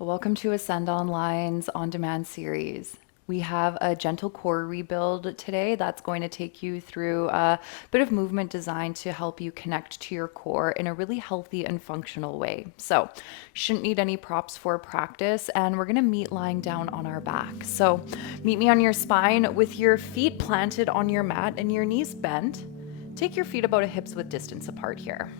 Welcome to Ascend Online's on demand series. We have a gentle core rebuild today that's going to take you through a bit of movement designed to help you connect to your core in a really healthy and functional way. So, shouldn't need any props for practice, and we're going to meet lying down on our back. So, meet me on your spine with your feet planted on your mat and your knees bent. Take your feet about a hips width distance apart here.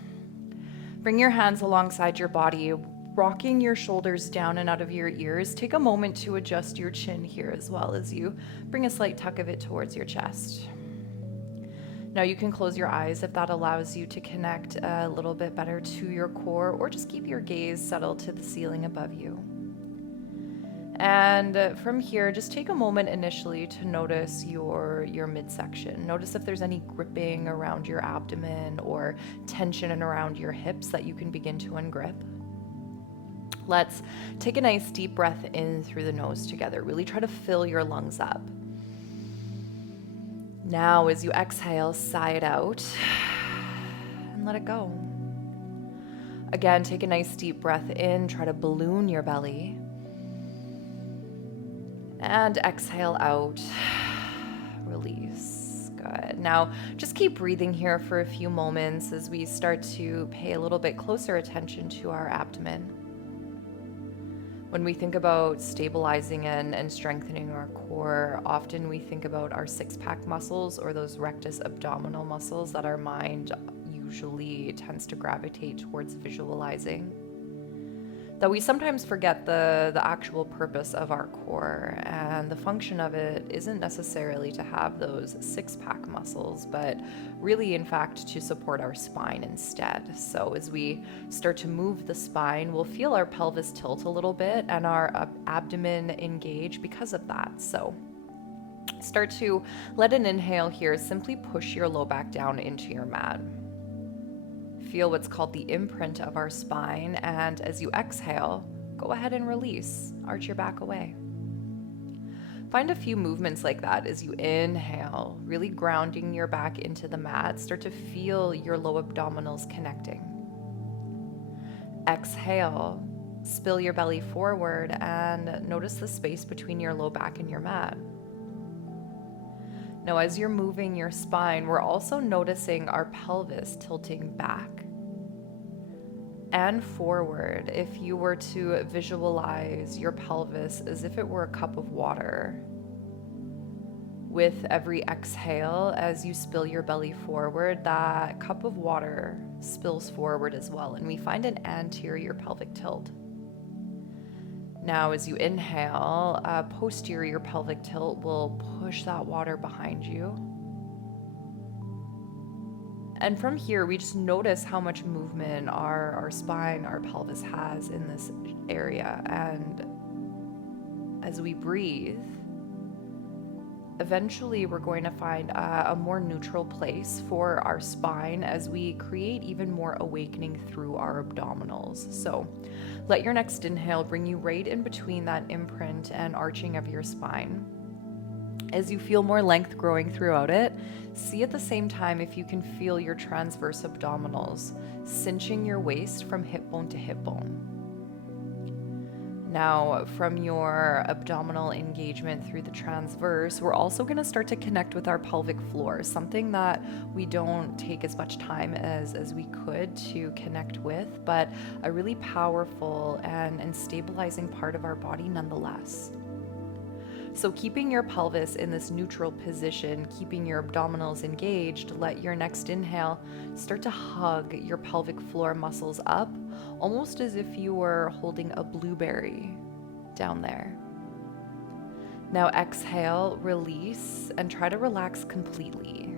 Bring your hands alongside your body, rocking your shoulders down and out of your ears. Take a moment to adjust your chin here as well as you bring a slight tuck of it towards your chest. Now you can close your eyes if that allows you to connect a little bit better to your core, or just keep your gaze settled to the ceiling above you. And from here, just take a moment initially to notice your midsection. Notice if there's any gripping around your abdomen or tension around your hips that you can begin to ungrip. Let's take a nice deep breath in through the nose together. Really try to fill your lungs up. Now, as you exhale, sigh it out and let it go. Again, take a nice deep breath in. Try to balloon your belly. And exhale out, release. Good. Now, just keep breathing here for a few moments as we start to pay a little bit closer attention to our abdomen. When we think about stabilizing and strengthening our core, often we think about our six-pack muscles or those rectus abdominal muscles that our mind usually tends to gravitate towards visualizing. That we sometimes forget the actual purpose of our core, and the function of it isn't necessarily to have those six-pack muscles, but really, in fact, to support our spine instead. So as we start to move the spine, we'll feel our pelvis tilt a little bit and our abdomen engage because of that. So start to let an inhale here. Simply push your low back down into your mat. Feel what's called the imprint of our spine, and as you exhale, go ahead and release. Arch your back away. Find a few movements like that as you inhale, really grounding your back into the mat. Start to feel your low abdominals connecting. Exhale, spill your belly forward and notice the space between your low back and your mat. Now, as you're moving your spine, we're also noticing our pelvis tilting back and forward. If you were to visualize your pelvis as if it were a cup of water, with every exhale, as you spill your belly forward, that cup of water spills forward as well, and we find an anterior pelvic tilt. Now, as you inhale, a posterior pelvic tilt will push that water behind you. And from here, we just notice how much movement our spine, our pelvis has in this area. And as we breathe, eventually we're going to find a more neutral place for our spine as we create even more awakening through our abdominals. So let your next inhale bring you right in between that imprint and arching of your spine. As you feel more length growing throughout it, see at the same time if you can feel your transverse abdominals cinching your waist from hip bone to hip bone. Now, from your abdominal engagement through the transverse, we're also going to start to connect with our pelvic floor, something that we don't take as much time as we could to connect with, but a really powerful and stabilizing part of our body nonetheless. So keeping your pelvis in this neutral position, keeping your abdominals engaged, let your next inhale start to hug your pelvic floor muscles up, almost as if you were holding a blueberry down there. Now exhale, release, and try to relax completely.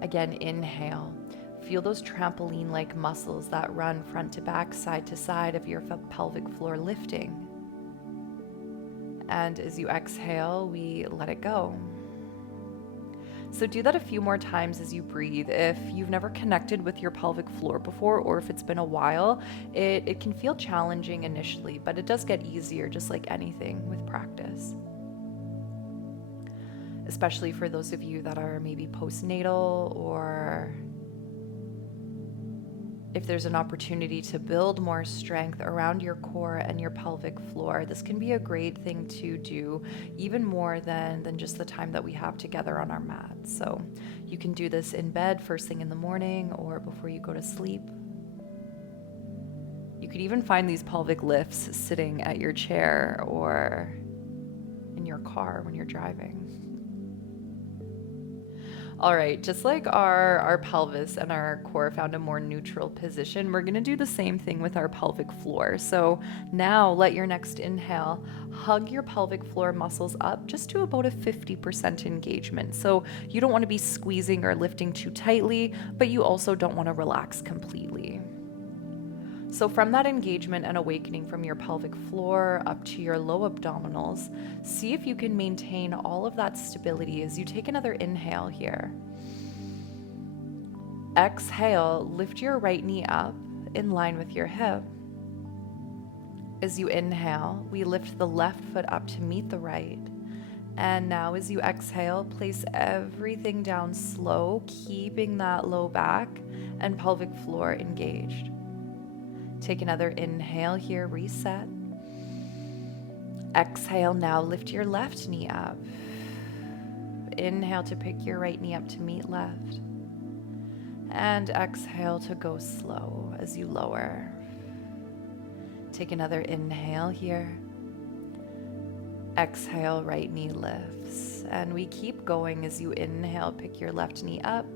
Again, inhale. Feel those trampoline-like muscles that run front to back, side to side of your pelvic floor lifting. And as you exhale, we let it go. So do that a few more times as you breathe. If you've never connected with your pelvic floor before, or if it's been a while, it can feel challenging initially, but it does get easier, just like anything with practice. Especially for those of you that are maybe postnatal or If there's an opportunity to build more strength around your core and your pelvic floor, this can be a great thing to do, even more than just the time that we have together on our mat. So you can do this in bed first thing in the morning or before you go to sleep. You could even find these pelvic lifts sitting at your chair or in your car when you're driving. All right, just like our pelvis and our core found a more neutral position, we're gonna do the same thing with our pelvic floor. So now let your next inhale hug your pelvic floor muscles up just to about a 50% engagement. So you don't wanna be squeezing or lifting too tightly, but you also don't wanna relax completely. So from that engagement and awakening from your pelvic floor up to your low abdominals, see if you can maintain all of that stability as you take another inhale here. Exhale, lift your right knee up in line with your hip. As you inhale, we lift the left foot up to meet the right. And now as you exhale, place everything down slow, keeping that low back and pelvic floor engaged. Take another inhale here, reset. Exhale, now lift your left knee up. Inhale to pick your right knee up to meet left. And exhale to go slow as you lower. Take another inhale here. Exhale, right knee lifts. And we keep going as you inhale, pick your left knee up.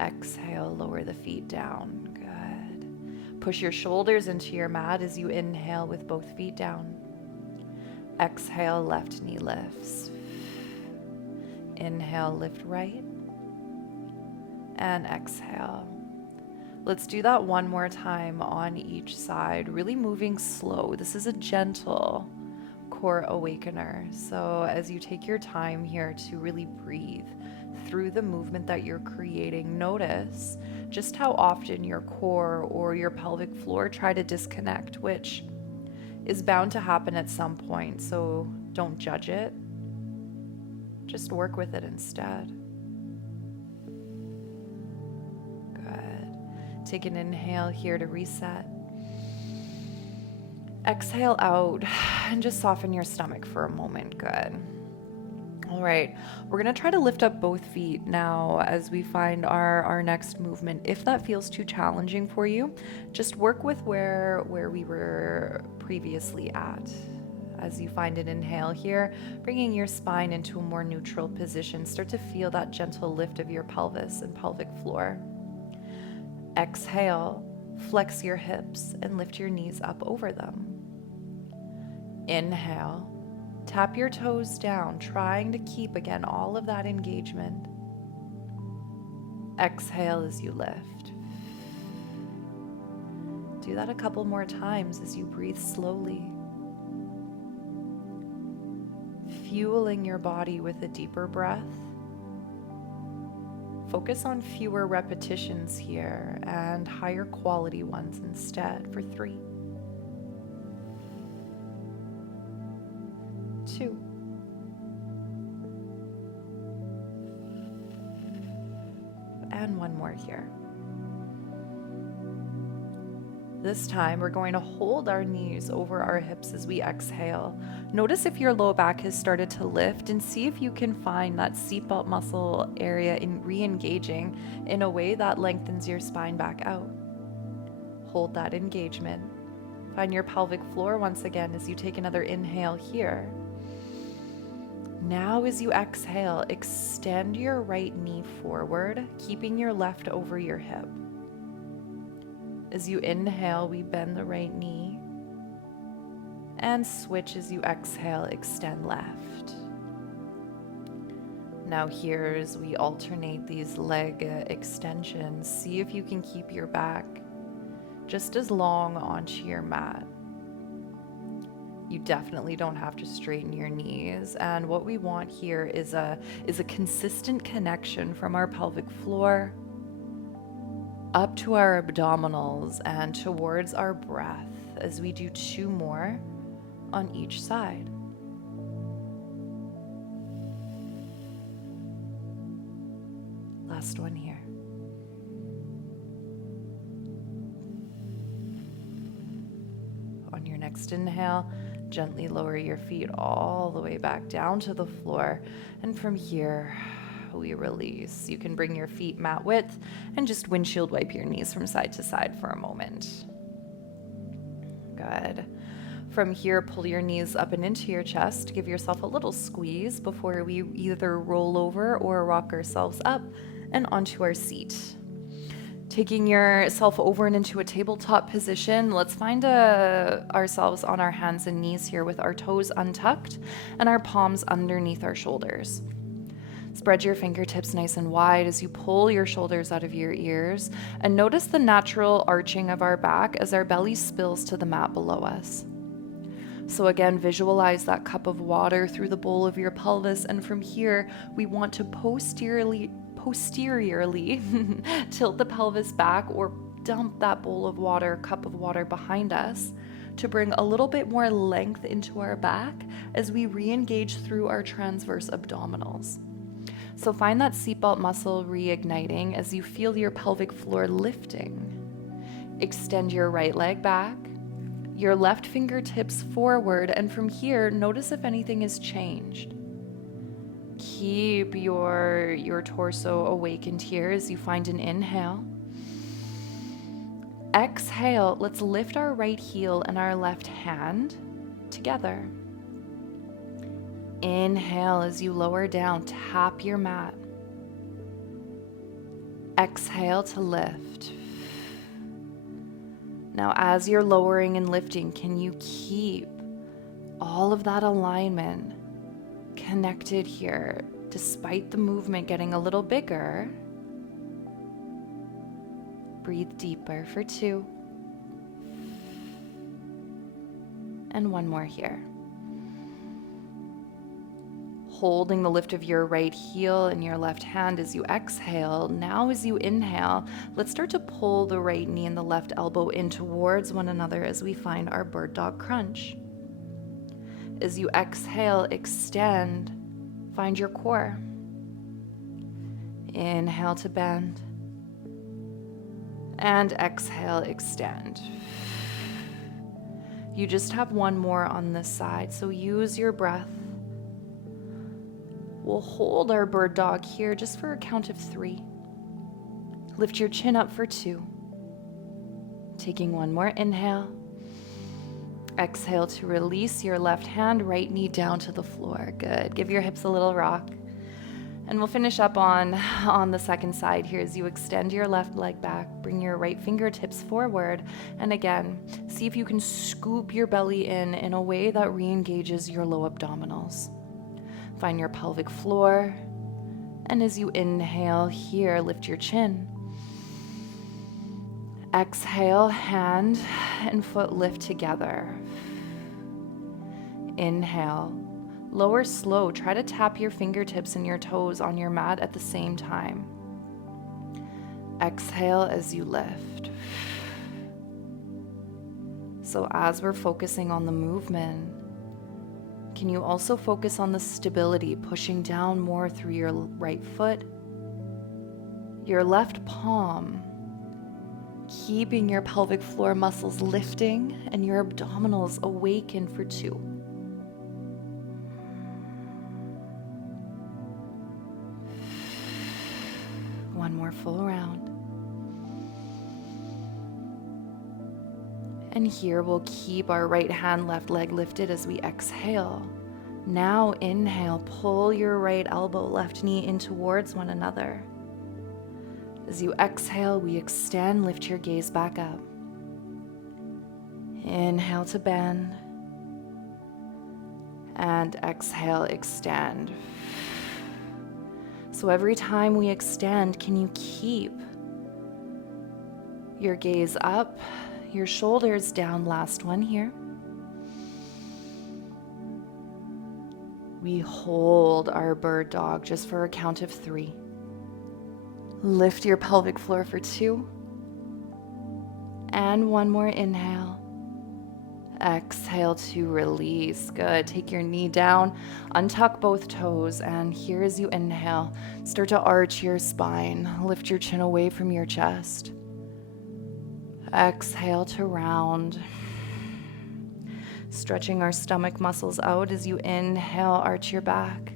Exhale, lower the feet down. Push your shoulders into your mat as you inhale with both feet down. Exhale, left knee lifts. Inhale, lift right. And exhale. Let's do that one more time on each side, really moving slow. This is a gentle core awakener. So as you take your time here to really breathe through the movement that you're creating, notice just how often your core or your pelvic floor try to disconnect, which is bound to happen at some point. So don't judge it. Just work with it instead. Good. Take an inhale here to reset. Exhale out and just soften your stomach for a moment. Good. All right, we're gonna try to lift up both feet now as we find our next movement. If that feels too challenging for you, just work with where we were previously at. As you find an inhale here, bringing your spine into a more neutral position, start to feel that gentle lift of your pelvis and pelvic floor. Exhale, flex your hips and lift your knees up over them. Inhale. Tap your toes down, trying to keep, again, all of that engagement. Exhale as you lift. Do that a couple more times as you breathe slowly. Fueling your body with a deeper breath. Focus on fewer repetitions here and higher quality ones instead for 3, 2, and one more here. This time, we're going to hold our knees over our hips as we exhale. Notice if your low back has started to lift and see if you can find that seatbelt muscle area in re-engaging in a way that lengthens your spine back out. Hold that engagement. Find your pelvic floor once again as you take another inhale here. Now as you exhale, extend your right knee forward, keeping your left over your hip. As you inhale, we bend the right knee. And switch as you exhale, extend left. Now here as we alternate these leg extensions, see if you can keep your back just as long onto your mat. You definitely don't have to straighten your knees. And what we want here is a consistent connection from our pelvic floor up to our abdominals and towards our breath as we do 2 more on each side. Last one here. Next inhale, gently lower your feet all the way back down to the floor. And from here, we release. You can bring your feet mat width and just windshield wipe your knees from side to side for a moment. Good. From here, pull your knees up and into your chest. Give yourself a little squeeze before we either roll over or rock ourselves up and onto our seat. Taking yourself over and into a tabletop position, let's find ourselves on our hands and knees here with our toes untucked and our palms underneath our shoulders. Spread your fingertips nice and wide as you pull your shoulders out of your ears, and notice the natural arching of our back as our belly spills to the mat below us. So again, visualize that cup of water through the bowl of your pelvis, and from here, we want to posteriorly tilt the pelvis back or dump that cup of water behind us to bring a little bit more length into our back as we re-engage through our transverse abdominals. So find that seatbelt muscle reigniting as you feel your pelvic floor lifting. Extend your right leg back, your left fingertips forward, and from here, notice if anything has changed. Keep your torso awakened here as you find an inhale. Exhale, let's lift our right heel and our left hand together. Inhale as you lower down, tap your mat. Exhale to lift. Now, as you're lowering and lifting, can you keep all of that alignment connected here, despite the movement getting a little bigger? Breathe deeper for 2. And 1 more here. Holding the lift of your right heel and your left hand as you exhale. Now as you inhale, let's start to pull the right knee and the left elbow in towards one another as we find our bird dog crunch. As you exhale, extend, find your core. Inhale to bend. And exhale, extend. You just have 1 more on this side, so use your breath. We'll hold our bird dog here just for a count of 3. Lift your chin up for 2. Taking 1 more inhale. Exhale to release your left hand, right knee down to the floor. Good. Give your hips a little rock. And we'll finish up on the second side here as you extend your left leg back, bring your right fingertips forward, and again, see if you can scoop your belly in a way that re-engages your low abdominals. Find your pelvic floor, and as you inhale here, lift your chin. Exhale, hand and foot lift together. Inhale. Lower slow. Try to tap your fingertips and your toes on your mat at the same time. Exhale as you lift. So as we're focusing on the movement, can you also focus on the stability, pushing down more through your right foot, your left palm, keeping your pelvic floor muscles lifting and your abdominals awaken for 2. One more full round. And here we'll keep our right hand, left leg lifted as we exhale. Now inhale, pull your right elbow, left knee in towards one another. As you exhale, we extend, lift your gaze back up. Inhale to bend. And exhale, extend. So every time we extend, can you keep your gaze up, your shoulders down? Last one here. We hold our bird dog just for a count of 3. Lift your pelvic floor for 2. And 1 more inhale. Exhale to release. Good. Take your knee down, untuck both toes, and here as you inhale, start to arch your spine. Lift your chin away from your chest. Exhale to round. Stretching our stomach muscles out as you inhale, arch your back.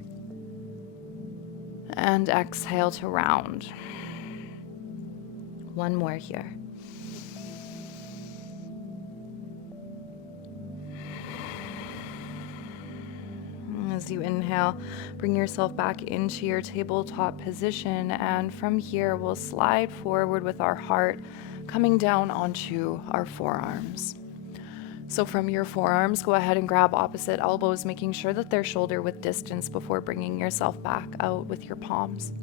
And exhale to round. One more here. As you inhale, bring yourself back into your tabletop position, and from here we'll slide forward with our heart coming down onto our forearms. So from your forearms, go ahead and grab opposite elbows, making sure that they're shoulder width distance before bringing yourself back out with your palms.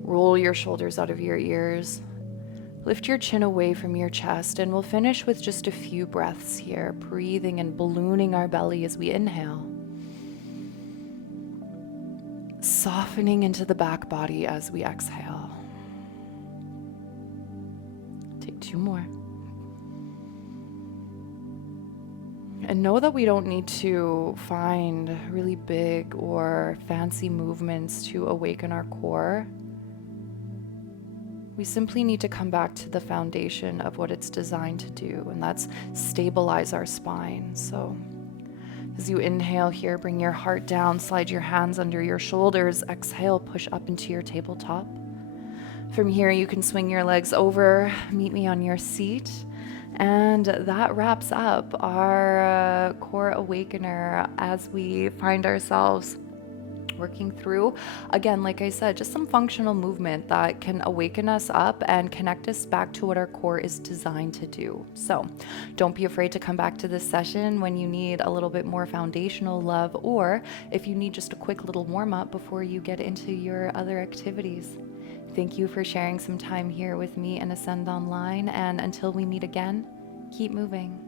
Roll your shoulders out of your ears. Lift your chin away from your chest, and we'll finish with just a few breaths here, breathing and ballooning our belly as we inhale. Softening into the back body as we exhale. Take 2 more. And know that we don't need to find really big or fancy movements to awaken our core. We simply need to come back to the foundation of what it's designed to do, and that's stabilize our spine. So as you inhale here, bring your heart down, slide your hands under your shoulders, exhale, push up into your tabletop. From here, you can swing your legs over, meet me on your seat. And that wraps up our core awakener as we find ourselves working through, again, like I said, just some functional movement that can awaken us up and connect us back to what our core is designed to do. So don't be afraid to come back to this session when you need a little bit more foundational love, or if you need just a quick little warm up before you get into your other activities. Thank you for sharing some time here with me and Ascend Online, and until we meet again, keep moving.